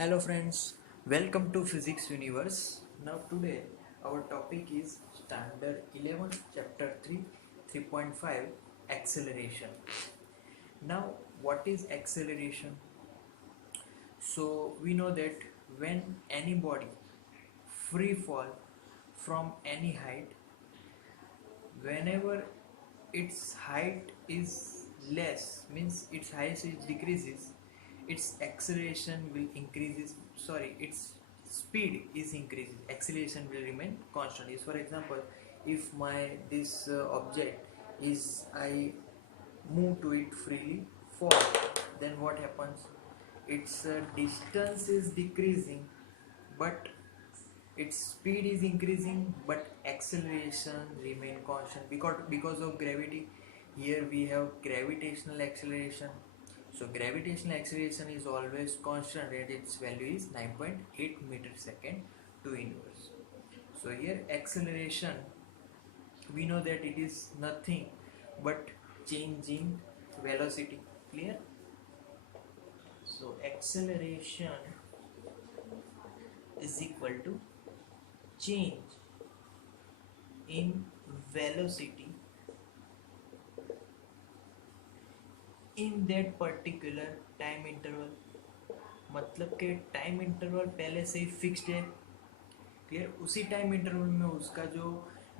Hello friends, welcome to Physics Universe. Now today our topic is Standard 11 Chapter 3 3.5 Acceleration. Now what is acceleration? So we know that when any body free fall from any height, whenever its height is less, means its height is decreases, its acceleration will increases, sorry, its speed is increases, acceleration will remain constant. Is for example, if my this object is I move to it freely fall, then what happens, its distance is decreasing but its speed is increasing but acceleration remain constant because of gravity. Here we have gravitational acceleration. So gravitational acceleration is always constant and its value is 9.8 meter second to inverse. So here acceleration, we know that it is nothing but change in velocity. Clear? So acceleration is equal to change in velocity in that particular time interval. मतलब कि time interval पहले से ही fixed है. Clear? उसी time interval में उसका जो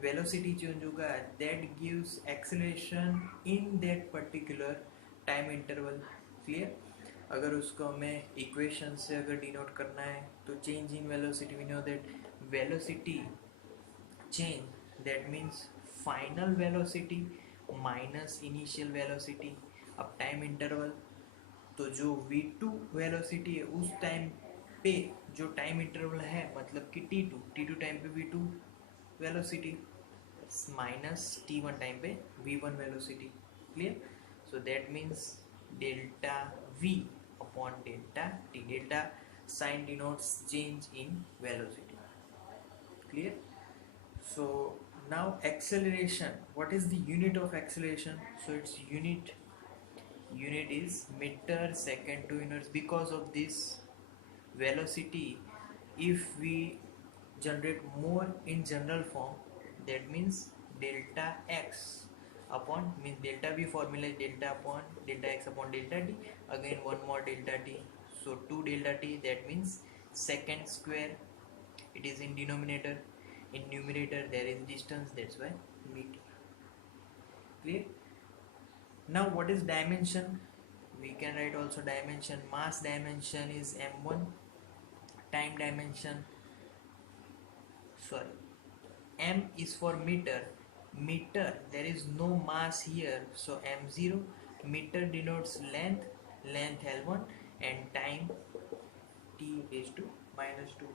velocity change होगा that gives acceleration in that particular time interval. Clear? अगर उसको हमें इक्वेशन से अगर डिनोट करना है तो change in velocity, we know that velocity change, that means final velocity minus initial velocity. अब टाइम इंटरवल, तो जो v2 वेलोसिटी है उस टाइम पे जो टाइम इंटरवल है मतलब कि t2 टाइम पे v2 velocity minus t1 time पे v1 velocity. Clear? So that means delta v upon delta t. Delta sign denotes change in velocity. Clear? So now acceleration, what is the unit of acceleration? So its unit is meter second to inverse. Because of this velocity, if we generate more in general form, that means delta x upon, means delta v formula is delta upon delta x upon delta t, again one more delta t, so 2 delta t, that means second square. It is in denominator. In numerator there is distance, that's why meter. Clear? Now what is dimension? We can write also dimension. Mass dimension is m1. Time dimension, sorry, m is for meter. Meter, there is no mass here, so m0. Meter denotes length L1, and time t raised to minus 2.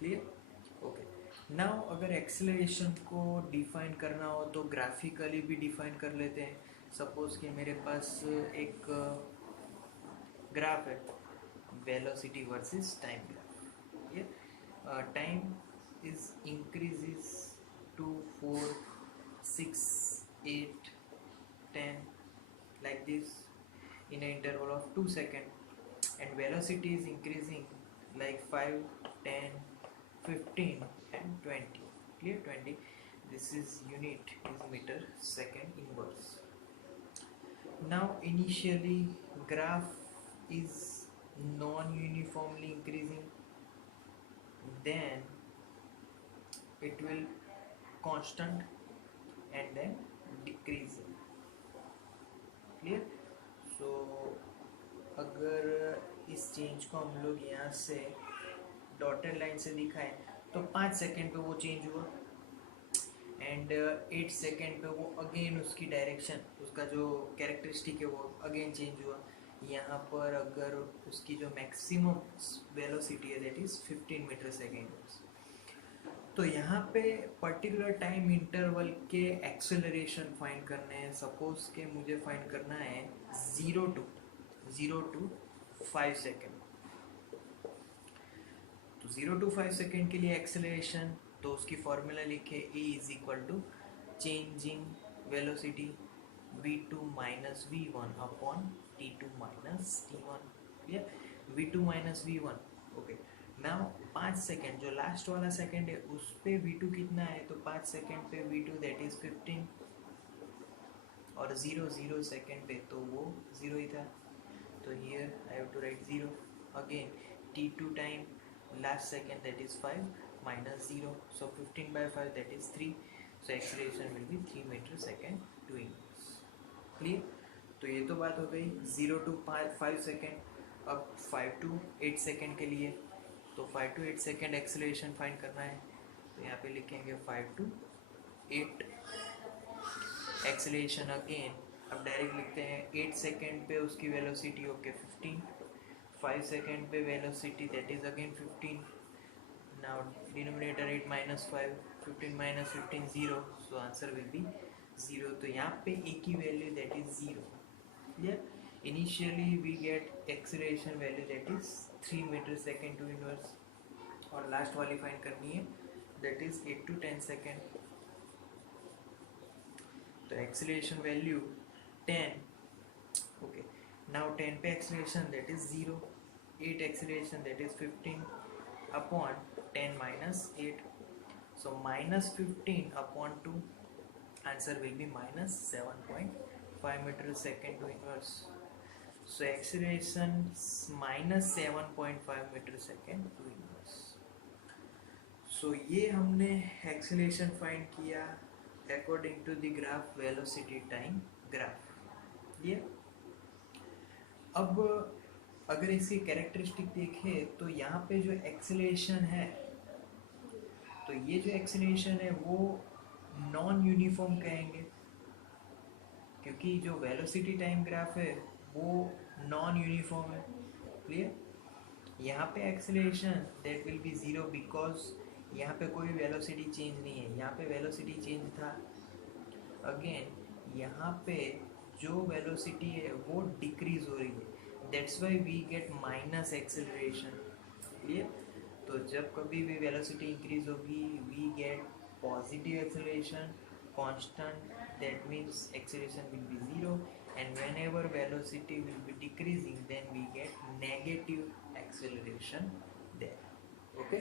Clear? Okay. Now अगर acceleration को define करना हो तो graphically भी define कर लेते हैं. Suppose कि मेरे पास एक ग्राफ है, वेलोसिटी वर्सेस टाइम ग्राफ. ये time is increases to 4 6 8 10 like this in an interval of 2 seconds, and velocity is increasing like 5 10 15 and 20. Clear? 20. This is unit is meter second inverse. Now initially graph is non-uniformly increasing, then it will constant and then decreasing. Clear? So अगर इस change को हम लोग यहाँ से dotted line से दिखाएं तो 5 सेकेंड पे वो चेंज हुआ, एंड 8 सेकेंड पे वो अगेन उसकी डायरेक्शन, उसका जो कैरेक्टरिस्टिक है वो अगेन चेंज हुआ. यहाँ पर अगर उसकी जो मैक्सिमम वेलोसिटी है दैट इज 15 मीटर सेकेंड. तो यहाँ पे पर्टिकुलर टाइम इंटरवल के एक्सेलरेशन फाइंड करने हैं. सपोज के मुझे फाइंड करना है 0 to 5 सेकेंड. तो 0 to 5 सेकेंड के लिए एक्सेलरेशन, तो उसकी फॉर्मूला लिखे E is equal to change in velocity v2 minus v1 upon t2 minus t1. Clear? v2 minus v1. Okay, now 5 second जो लास्ट वाला सेकेंड है उस पे v2 कितना है, तो 5 सेकेंड पे v2 दैट इज 15, और 0 0 सेकेंड पे तो वो 0 ही था, तो here I have to write 0. Again t2 time last second that is 5 minus 0, so 15/5 that is 3, so acceleration will be 3 metre second to inverse. Clear? तो ये तो बात हो गई 0 to 5 सेकेंड. अब 5 to 8 सेकेंड के लिए, तो 5 to 8 सेकेंड एक्सीलरेशन फाइंड करना है, तो यहाँ पे लिखेंगे 5 to 8 एक्सीलरेशन. अगेन अब डायरेक्ट लिखते हैं 8 सेकेंड पे उसकी वेलोसिटी ओके 15, 5 सेकेंड पे velocity that is again 15. Now denominator 8 minus 5, 15 minus 15 0, so answer will be 0. तो यहाँ पे एक ही value that is 0. Clear? Initially we get acceleration value that is 3 metre second to inverse, और last वाली find करनी है दैट इज 8 to 10 सेकेंड. तो एक्सीलरेशन वैल्यू 10. ओके, नाउ 10 पे acceleration that is 0, 8 acceleration that is 15 upon 10 minus 8, so minus 15 upon 2, answer will be minus 7.5 metre second to inverse. So acceleration minus 7.5 metre second to inverse. So ये हमने acceleration find किया according to the graph velocity time graph. ये अब अगर इसकी characteristic देखें तो यहाँ पे जो एक्सीलरेशन है, तो ये जो एक्सीलरेशन है वो नॉन यूनिफॉर्म कहेंगे, क्योंकि जो वेलोसिटी टाइम ग्राफ है वो नॉन यूनिफॉर्म है. क्लियर? यहाँ पे acceleration that will be 0 because यहाँ पे कोई वेलोसिटी चेंज नहीं है, यहाँ पे वेलोसिटी चेंज था. अगेन यहाँ पे जो वेलोसिटी है वो डिक्रीज हो रही है, that's why we get minus acceleration. Clear? तो जब कभी भी वेलोसिटी इंक्रीज होगी we get positive acceleration constant, that means acceleration will be 0, and whenever velocity will be decreasing then we get negative acceleration there. Okay.